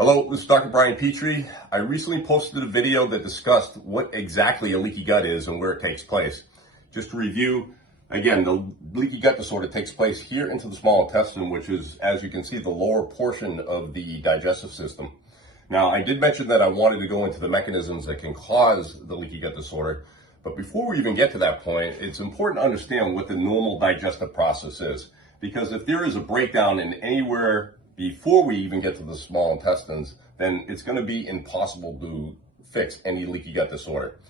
Hello, this is Dr. Brian Petrie. I recently posted a video that discussed what exactly a leaky gut is and where it takes place. Just to review, again, the leaky gut disorder takes place here into the small intestine, which is, as you can see, the lower portion of the digestive system. Now, I did mention that I wanted to go into the mechanisms that can cause the leaky gut disorder, but before we even get to that point, it's important to understand what the normal digestive process is. Because if there is a breakdown in anywhere before we even get to the small intestines, then it's going to be impossible to fix any leaky gut disorder.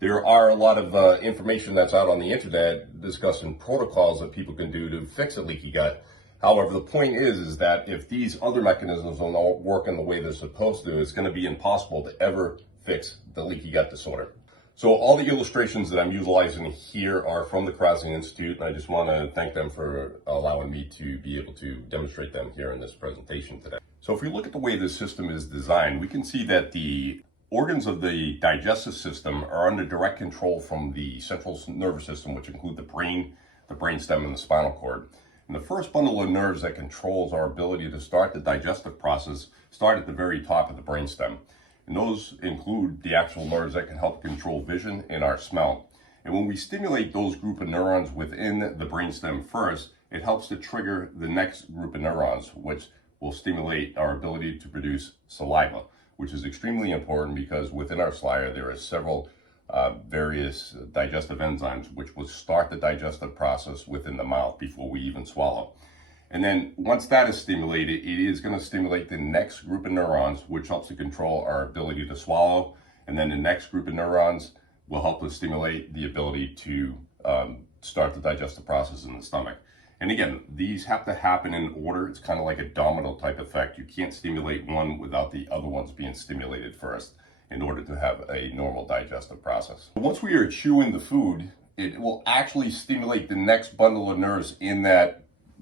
There are a lot of information that's out on the internet discussing protocols that people can do to fix a leaky gut. However, the point is that if these other mechanisms don't work in the way they're supposed to, it's going to be impossible to ever fix the leaky gut disorder. So all the illustrations that I'm utilizing here are from the Krasny Institute, and I just want to thank them for allowing me to be able to demonstrate them here in this presentation today. So if we look at the way this system is designed, we can see that the organs of the digestive system are under direct control from the central nervous system, which include the brain, the brainstem, and the spinal cord. And the first bundle of nerves that controls our ability to start the digestive process start at the very top of the brainstem. And those include the actual nerves that can help control vision and our smell. And when we stimulate those group of neurons within the brainstem first, it helps to trigger the next group of neurons, which will stimulate our ability to produce saliva, which is extremely important because within our saliva there are several various digestive enzymes which will start the digestive process within the mouth before we even swallow. And then once that is stimulated, it is going to stimulate the next group of neurons, which helps to control our ability to swallow. And then the next group of neurons will help to stimulate the ability to start the digestive process in the stomach. And again, these have to happen in order. It's kind of like a domino type effect. You can't stimulate one without the other ones being stimulated first in order to have a normal digestive process. Once we are chewing the food, it will actually stimulate the next bundle of nerves in that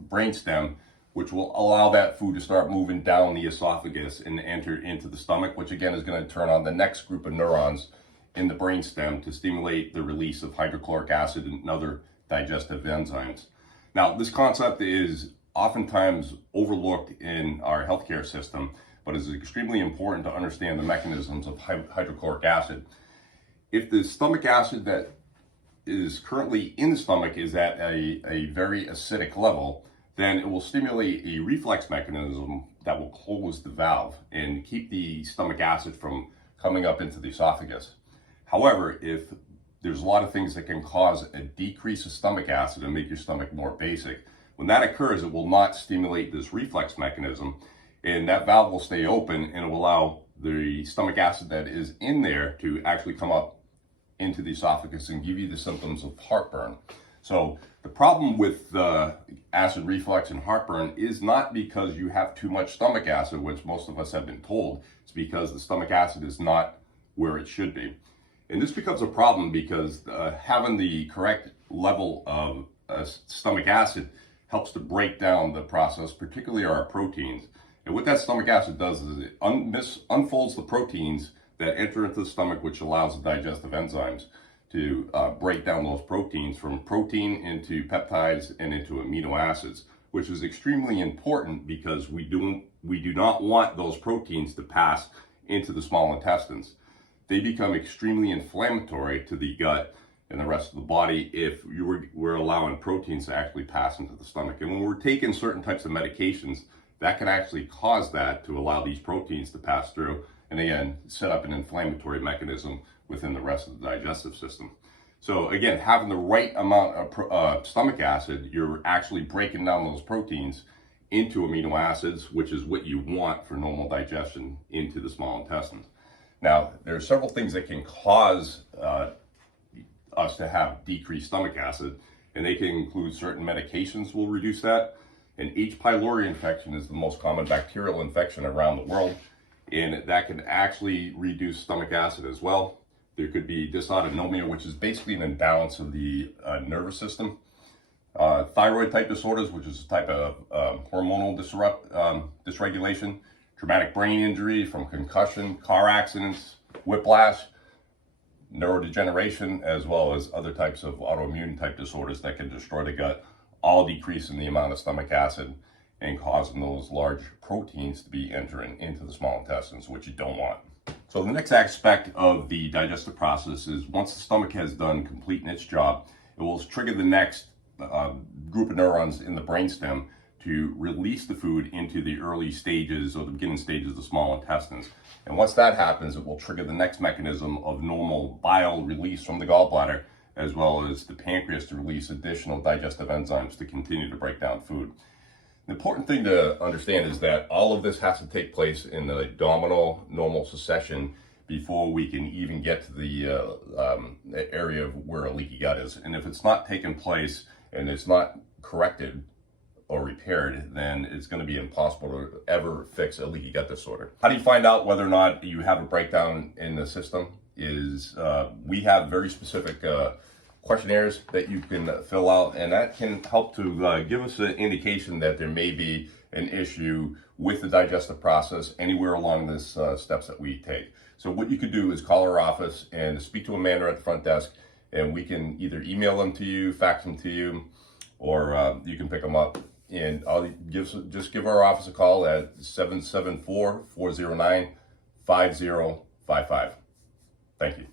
brainstem, which will allow that food to start moving down the esophagus and enter into the stomach, which again is going to turn on the next group of neurons in the brainstem to stimulate the release of hydrochloric acid and other digestive enzymes. Now, this concept is oftentimes overlooked in our healthcare system, but is extremely important to understand the mechanisms of hydrochloric acid. If the stomach acid that is currently in the stomach is at a very acidic level, then it will stimulate a reflex mechanism that will close the valve and keep the stomach acid from coming up into the esophagus. However, if there's a lot of things that can cause a decrease of stomach acid and make your stomach more basic, when that occurs, it will not stimulate this reflex mechanism, and that valve will stay open and it will allow the stomach acid that is in there to actually come up into the esophagus and give you the symptoms of heartburn. So the problem with acid reflux and heartburn is not because you have too much stomach acid, which most of us have been told. It's because the stomach acid is not where it should be. And this becomes a problem because having the correct level of stomach acid helps to break down the process, particularly our proteins. And what that stomach acid does is it unfolds the proteins that enter into the stomach, which allows the digestive enzymes to break down those proteins from protein into peptides and into amino acids, which is extremely important because we do not want those proteins to pass into the small intestines. They become extremely inflammatory to the gut and the rest of the body if we're allowing proteins to actually pass into the stomach. And when we're taking certain types of medications, that can actually cause that to allow these proteins to pass through and again, set up an inflammatory mechanism within the rest of the digestive system. So again, having the right amount of stomach acid, you're actually breaking down those proteins into amino acids, which is what you want for normal digestion into the small intestines. Now, there are several things that can cause us to have decreased stomach acid, and they can include certain medications will reduce that. And H. pylori infection is the most common bacterial infection around the world, and that can actually reduce stomach acid as well. There could be dysautonomia, which is basically an imbalance of the nervous system. Thyroid type disorders, which is a type of hormonal dysregulation. Traumatic brain injury from concussion, car accidents, whiplash, neurodegeneration, as well as other types of autoimmune type disorders that can destroy the gut, all decrease in the amount of stomach acid and causing those large proteins to be entering into the small intestines, which you don't want. So the next aspect of the digestive process is once the stomach has done completing its job, it will trigger the next group of neurons in the brainstem to release the food into the early stages or the beginning stages of the small intestines. And once that happens, it will trigger the next mechanism of normal bile release from the gallbladder, as well as the pancreas to release additional digestive enzymes to continue to break down food. The important thing to understand is that all of this has to take place in the abdominal normal succession before we can even get to the area of where a leaky gut is. And if it's not taking place and it's not corrected or repaired, then it's going to be impossible to ever fix a leaky gut disorder. How do you find out whether or not you have a breakdown in the system? We have very specific questionnaires that you can fill out, and that can help to give us an indication that there may be an issue with the digestive process anywhere along this steps that we take. So what you could do is call our office and speak to Amanda at the front desk, and we can either email them to you, fax them to you, or you can pick them up. And just give our office a call at 774-409-5055. Thank you.